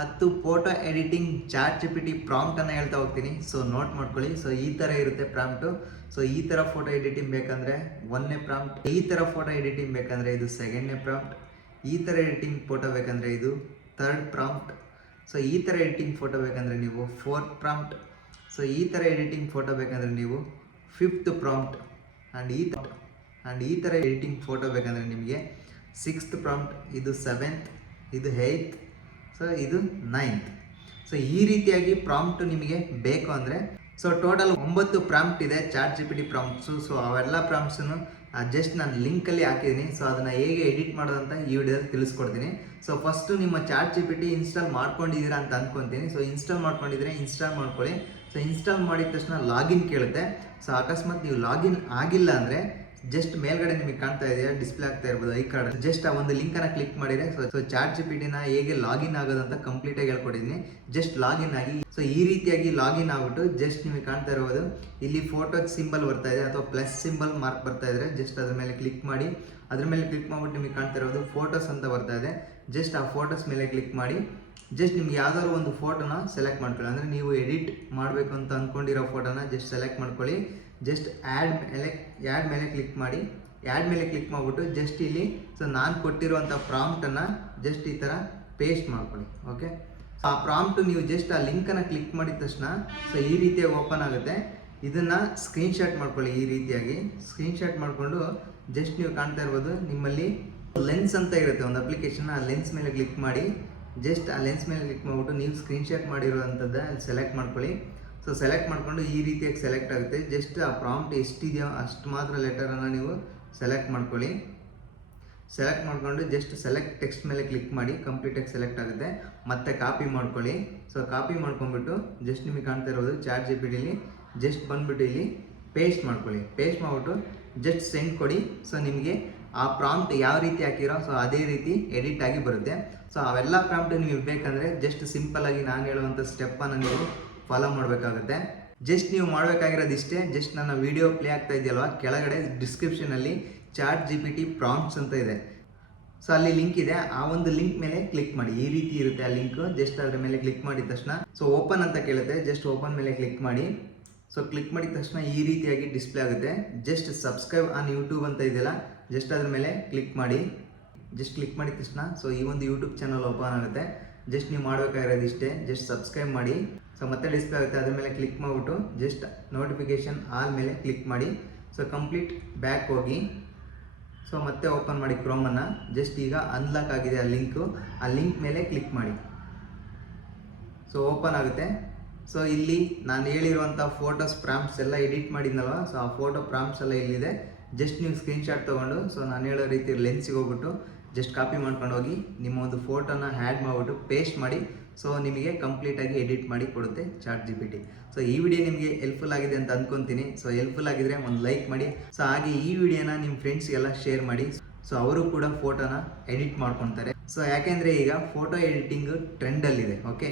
10 photo editing chat GPT ಪ್ರಾಂಪ್ಟನ್ನು ಹೇಳ್ತಾ ಹೋಗ್ತೀನಿ. So note ಮಾಡ್ಕೊಳ್ಳಿ. ಸೊ ಈ ಥರ ಇರುತ್ತೆ ಪ್ರಾಂಪ್ಟು. ಸೊ ಈ ಥರ ಫೋಟೋ ಎಡಿಟಿಂಗ್ ಬೇಕಂದರೆ 1ನೇ ಪ್ರಾಂಪ್ಟ್, ಈ ಥರ ಫೋಟೋ ಎಡಿಟಿಂಗ್ ಬೇಕಂದರೆ ಇದು 2ನೇ ಪ್ರಾಂಪ್ಟ್, ಈ ಥರ ಎಡಿಟಿಂಗ್ ಫೋಟೋ ಬೇಕಂದರೆ ಇದು 3rd ಪ್ರಾಂಪ್ಟ್. ಸೊ ಈ ಥರ ಎಡಿಟಿಂಗ್ ಫೋಟೋ ಬೇಕಂದರೆ ನೀವು 4th ಪ್ರಾಂಪ್ಟ್. ಸೊ ಈ ಥರ ಎಡಿಟಿಂಗ್ ಫೋಟೋ ಬೇಕಂದರೆ ನೀವು 5th ಪ್ರಾಂಪ್ಟ್. ಆ್ಯಂಡ್ ಈ ಥರ ಎಡಿಟಿಂಗ್ ಫೋಟೋ ಬೇಕಂದರೆ ನಿಮಗೆ 6th ಪ್ರಾಂಪ್ಟ್, ಇದು 7th, ಇದು 8th, ಸೊ ಇದು 9th. ಸೊ ಈ ರೀತಿಯಾಗಿ ಪ್ರಾಂಪ್ಟ್ ನಿಮಗೆ ಬೇಕು ಅಂದರೆ ಸೊ ಟೋಟಲ್ 9 ಪ್ರಾಂಪ್ಟ್ ಇದೆ ಚಾಟ್ ಜಿಪಿಟಿ ಪ್ರಾಂಪ್ಟ್ಸು. ಸೊ ಅವೆಲ್ಲ ಪ್ರಾಂಪ್ಟ್ಸನ್ನು ಜಸ್ಟ್ ನಾನು ಲಿಂಕಲ್ಲಿ ಹಾಕಿದ್ದೀನಿ. ಸೊ ಅದನ್ನು ಹೇಗೆ ಎಡಿಟ್ ಮಾಡೋದಂತ ಈ ವಿಡಿಯೋದಲ್ಲಿ ತಿಳಿಸ್ಕೊಡ್ತೀನಿ. ಸೊ ಫಸ್ಟು ನಿಮ್ಮ ಚಾಟ್ ಜಿಪಿಟಿ ಇನ್ಸ್ಟಾಲ್ ಮಾಡ್ಕೊಂಡಿದ್ದೀರಾ ಅಂತ ಅಂದ್ಕೊತೀನಿ. ಸೊ ಇನ್ಸ್ಟಾಲ್ ಮಾಡ್ಕೊಂಡಿದ್ರೆ ಇನ್ಸ್ಟಾಲ್ ಮಾಡ್ಕೊಳ್ಳಿ. ಸೊ ಇನ್ಸ್ಟಾಲ್ ಮಾಡಿದ ತಕ್ಷಣ ಲಾಗಿನ್ ಕೇಳುತ್ತೆ. ಸೊ ಅಕಸ್ಮಾತ್ ನೀವು ಲಾಗಿನ್ ಆಗಿಲ್ಲ ಅಂದರೆ ಜಸ್ಟ್ ಮೇಲ್ಗಡೆ ನಿಮಗೆ ಕಾಣ್ತಾ ಇದೆಯಾ, ಡಿಸ್ಪ್ಲೇ ಆಗ್ತಾ ಇರ್ಬೋದು ಐ ಕಾರ್ಡ್, ಜಸ್ಟ್ ಆ ಒಂದು ಲಿಂಕನ್ನು ಕ್ಲಿಕ್ ಮಾಡಿದರೆ ಸೊ ಚಾಟ್ ಜಿಪಿಟಿನ ಹೇಗೆ ಲಾಗಿನ್ ಆಗೋದಂತ ಕಂಪ್ಲೀಟಾಗಿ ಹೇಳ್ಕೊಟ್ಟಿದ್ದೀನಿ. ಜಸ್ಟ್ ಲಾಗಿನ್ ಆಗಿ ಸೊ ಈ ರೀತಿಯಾಗಿ ಲಾಗಿನ್ ಆಗ್ಬಿಟ್ಟು ಜಸ್ಟ್ ನಿಮಗೆ ಕಾಣ್ತಾ ಇರ್ಬೋದು ಇಲ್ಲಿ ಫೋಟೋ ಸಿಂಬಲ್ ಬರ್ತಾ ಇದೆ ಅಥವಾ ಪ್ಲಸ್ ಸಿಂಬಲ್ ಮಾರ್ಕ್ ಬರ್ತಾ ಇದ್ರೆ ಜಸ್ಟ್ ಅದ್ರ ಮೇಲೆ ಕ್ಲಿಕ್ ಮಾಡಿ. ಅದ್ರ ಮೇಲೆ ಕ್ಲಿಕ್ ಮಾಡಿಬಿಟ್ಟು ನಿಮಗೆ ಕಾಣ್ತಾ ಇರೋದು ಫೋಟೋಸ್ ಅಂತ ಬರ್ತಾ ಇದೆ. ಜಸ್ಟ್ ಆ ಫೋಟೋಸ್ ಮೇಲೆ ಕ್ಲಿಕ್ ಮಾಡಿ ಜಸ್ಟ್ ನಿಮ್ಗೆ ಯಾವ್ದಾದ್ರು ಒಂದು ಫೋಟೋನ ಸೆಲೆಕ್ಟ್ ಮಾಡ್ಕೊಳ್ಳಿ. ಅಂದರೆ ನೀವು ಎಡಿಟ್ ಮಾಡಬೇಕು ಅಂತ ಅಂದ್ಕೊಂಡಿರೋ ಫೋಟೋನ ಜಸ್ಟ್ ಸೆಲೆಕ್ಟ್ ಮಾಡ್ಕೊಳ್ಳಿ. ಜಸ್ಟ್ ಆ್ಯಡ್ ಮೇಲೆ ಕ್ಲಿಕ್ ಮಾಡಿ. ಆ್ಯಡ್ ಮೇಲೆ ಕ್ಲಿಕ್ ಮಾಡಿಬಿಟ್ಟು ಜಸ್ಟ್ ಇಲ್ಲಿ ಸೊ ನಾನು ಕೊಟ್ಟಿರುವಂಥ ಪ್ರಾಂಪ್ಟನ್ನು ಜಸ್ಟ್ ಈ ಥರ ಪೇಸ್ಟ್ ಮಾಡ್ಕೊಳ್ಳಿ. ಓಕೆ, ಆ ಪ್ರಾಂಪ್ಟು ನೀವು ಜಸ್ಟ್ ಆ ಲಿಂಕನ್ನು ಕ್ಲಿಕ್ ಮಾಡಿದ ತಕ್ಷಣ ಸೊ ಈ ರೀತಿಯಾಗಿ ಓಪನ್ ಆಗುತ್ತೆ. ಇದನ್ನು ಸ್ಕ್ರೀನ್ಶಾಟ್ ಮಾಡ್ಕೊಳ್ಳಿ. ಈ ರೀತಿಯಾಗಿ ಸ್ಕ್ರೀನ್ಶಾಟ್ ಮಾಡಿಕೊಂಡು ಜಸ್ಟ್ ನೀವು ಕಾಣ್ತಾ ಇರ್ಬೋದು ನಿಮ್ಮಲ್ಲಿ ಲೆನ್ಸ್ ಅಂತ ಇರುತ್ತೆ ಒಂದು ಅಪ್ಲಿಕೇಶನ್. ಆ ಲೆನ್ಸ್ ಮೇಲೆ ಕ್ಲಿಕ್ ಮಾಡಿ. ಜಸ್ಟ್ ಆ ಲೆನ್ಸ್ ಮೇಲೆ ಕ್ಲಿಕ್ ಮಾಡಿಬಿಟ್ಟು ನೀವು ಸ್ಕ್ರೀನ್ಶಾಟ್ ಮಾಡಿರುವಂಥದ್ದು ಅಲ್ಲಿ ಸೆಲೆಕ್ಟ್ ಮಾಡ್ಕೊಳ್ಳಿ. ಸೊ ಸೆಲೆಕ್ಟ್ ಮಾಡಿಕೊಂಡು ಈ ರೀತಿಯಾಗಿ ಸೆಲೆಕ್ಟ್ ಆಗುತ್ತೆ. ಜಸ್ಟ್ ಆ ಪ್ರಾಂಪ್ಟ್ ಎಷ್ಟಿದೆಯೋ ಅಷ್ಟು ಮಾತ್ರ ಲೆಟರನ್ನು ನೀವು ಸೆಲೆಕ್ಟ್ ಮಾಡ್ಕೊಳ್ಳಿ. ಸೆಲೆಕ್ಟ್ ಮಾಡಿಕೊಂಡು ಜಸ್ಟ್ ಸೆಲೆಕ್ಟ್ ಟೆಕ್ಸ್ಟ್ ಮೇಲೆ ಕ್ಲಿಕ್ ಮಾಡಿ. ಕಂಪ್ಲೀಟಾಗಿ ಸೆಲೆಕ್ಟ್ ಆಗುತ್ತೆ. ಮತ್ತೆ ಕಾಪಿ ಮಾಡ್ಕೊಳ್ಳಿ. ಸೊ ಕಾಪಿ ಮಾಡ್ಕೊಂಡ್ಬಿಟ್ಟು ಜಸ್ಟ್ ನಿಮಗೆ ಕಾಣ್ತಾ ಇರೋದು ಚಾಟ್ ಜಿಪಿಟಿಲಿ ಜಸ್ಟ್ ಬಂದುಬಿಟ್ಟು ಇಲ್ಲಿ ಪೇಸ್ಟ್ ಮಾಡ್ಕೊಳ್ಳಿ. ಪೇಸ್ಟ್ ಮಾಡಿಬಿಟ್ಟು ಜಸ್ಟ್ ಸೆಂಡ್ ಕೊಡಿ. ಸೊ ನಿಮಗೆ ಆ ಪ್ರಾಂಪ್ಟ್ ಯಾವ ರೀತಿ ಹಾಕಿರೋ ಸೊ ಅದೇ ರೀತಿ ಎಡಿಟ್ ಆಗಿ ಬರುತ್ತೆ. ಸೊ ಅವೆಲ್ಲ ಪ್ರಾಂಪ್ಟ್ ನಿಮಗೆ ಬೇಕಂದರೆ ಜಸ್ಟ್ ಸಿಂಪಲ್ಲಾಗಿ ನಾನು ಹೇಳುವಂಥ ಸ್ಟೆಪ್ಪನ್ನು ನೀವು ಫಾಲೋ ಮಾಡಬೇಕಾಗುತ್ತೆ. ಜಸ್ಟ್ ನೀವು ಮಾಡಬೇಕಾಗಿರೋದು ಇಷ್ಟೇ. ಜಸ್ಟ್ ನನ್ನ ವಿಡಿಯೋ ಪ್ಲೇ ಆಗ್ತಾ ಇದೆಯಲ್ವ, ಕೆಳಗಡೆ ಡಿಸ್ಕ್ರಿಪ್ಷನಲ್ಲಿ ಚಾಟ್ ಜಿಪಿಟಿ ಪ್ರಾಂಪ್ಟ್ಸ್ ಅಂತ ಇದೆ. ಸೊ ಅಲ್ಲಿ ಲಿಂಕ್ ಇದೆ. ಆ ಒಂದು ಲಿಂಕ್ ಮೇಲೆ ಕ್ಲಿಕ್ ಮಾಡಿ. ಈ ರೀತಿ ಇರುತ್ತೆ ಆ ಲಿಂಕ್. ಜಸ್ಟ್ ಅದರ ಮೇಲೆ ಕ್ಲಿಕ್ ಮಾಡಿದ ತಕ್ಷಣ ಸೊ ಓಪನ್ ಅಂತ ಕೇಳುತ್ತೆ. ಜಸ್ಟ್ ಓಪನ್ ಮೇಲೆ ಕ್ಲಿಕ್ ಮಾಡಿ. ಸೊ ಕ್ಲಿಕ್ ಮಾಡಿದ ತಕ್ಷಣ ಈ ರೀತಿಯಾಗಿ ಡಿಸ್ಪ್ಲೇ ಆಗುತ್ತೆ. ಜಸ್ಟ್ ಸಬ್ಸ್ಕ್ರೈಬ್ ಆನ್ ಯೂಟ್ಯೂಬ್ ಅಂತ ಇದೆಯಲ್ಲ, ಜಸ್ಟ್ ಅದ್ರ ಮೇಲೆ ಕ್ಲಿಕ್ ಮಾಡಿ. ಜಸ್ಟ್ ಕ್ಲಿಕ್ ಮಾಡಿದ ತಕ್ಷಣ ಸೊ ಈ ಒಂದು ಯೂಟ್ಯೂಬ್ ಚಾನಲ್ ಓಪನ್ ಆಗುತ್ತೆ. ಜಸ್ಟ್ ನೀವು ಮಾಡಬೇಕಾಗಿರೋದು ಇಷ್ಟೇ. ಜಸ್ಟ್ ಸಬ್ಸ್ಕ್ರೈಬ್ ಮಾಡಿ. ಸೊ ಮತ್ತೆ ಡಿಸ್ಪ್ಲೇ ಆಗುತ್ತೆ. ಅದ್ರ ಮೇಲೆ ಕ್ಲಿಕ್ ಮಾಡಿಬಿಟ್ಟು ಜಸ್ಟ್ ನೋಟಿಫಿಕೇಷನ್ ಆಲ್ ಮೇಲೆ ಕ್ಲಿಕ್ ಮಾಡಿ. ಸೊ ಕಂಪ್ಲೀಟ್ ಬ್ಯಾಕ್ ಹೋಗಿ ಸೊ ಮತ್ತೆ ಓಪನ್ ಮಾಡಿ ಕ್ರೋಮನ್ನು. ಜಸ್ಟ್ ಈಗ ಅನ್ಲಾಕ್ ಆಗಿದೆ ಆ ಲಿಂಕು. ಆ ಲಿಂಕ್ ಮೇಲೆ ಕ್ಲಿಕ್ ಮಾಡಿ. ಸೊ ಓಪನ್ ಆಗುತ್ತೆ. ಸೊ ಇಲ್ಲಿ ನಾನು ಹೇಳಿರುವಂಥ ಫೋಟೋಸ್ ಪ್ರಾಂಪ್ಟ್ಸ್ ಎಲ್ಲ ಎಡಿಟ್ ಮಾಡಿದ್ನಲ್ವ, ಸೊ ಆ ಫೋಟೋ ಪ್ರಾಂಪ್ಟ್ಸ್ ಎಲ್ಲ ಇಲ್ಲಿದೆ. ಜಸ್ಟ್ ನೀವು ಸ್ಕ್ರೀನ್ಶಾಟ್ ತೊಗೊಂಡು ಸೊ ನಾನು ಹೇಳೋ ರೀತಿ ಲೆನ್ಸಿಗೆ ಹೋಗ್ಬಿಟ್ಟು ಜಸ್ಟ್ ಕಾಪಿ ಮಾಡ್ಕೊಂಡು ಹೋಗಿ ನಿಮ್ಮ ಒಂದು ಫೋಟೋನ ಆ್ಯಡ್ ಮಾಡಿಬಿಟ್ಟು ಪೇಸ್ಟ್ ಮಾಡಿ. ಸೊ ನಿಮಗೆ ಕಂಪ್ಲೀಟಾಗಿ ಎಡಿಟ್ ಮಾಡಿ ಕೊಡುತ್ತೆ ಚಾಟ್ ಜಿಪಿಟಿ. ಸೊ ಈ ವಿಡಿಯೋ ನಿಮಗೆ ಹೆಲ್ಪ್ಫುಲ್ ಆಗಿದೆ ಅಂತ ಅಂದ್ಕೊತೀನಿ. ಸೊ ಹೆಲ್ಪ್ಫುಲ್ ಆಗಿದ್ರೆ ಒಂದು ಲೈಕ್ ಮಾಡಿ. ಸೊ ಹಾಗೆ ಈ ವಿಡಿಯೋನ ನಿಮ್ಮ ಫ್ರೆಂಡ್ಸ್ಗೆಲ್ಲ ಶೇರ್ ಮಾಡಿ. ಸೊ ಅವರು ಕೂಡ ಫೋಟೋನ ಎಡಿಟ್ ಮಾಡ್ಕೊತಾರೆ. ಸೊ ಯಾಕೆಂದರೆ ಈಗ ಫೋಟೋ ಎಡಿಟಿಂಗು ಟ್ರೆಂಡಲ್ಲಿದೆ. ಓಕೆ.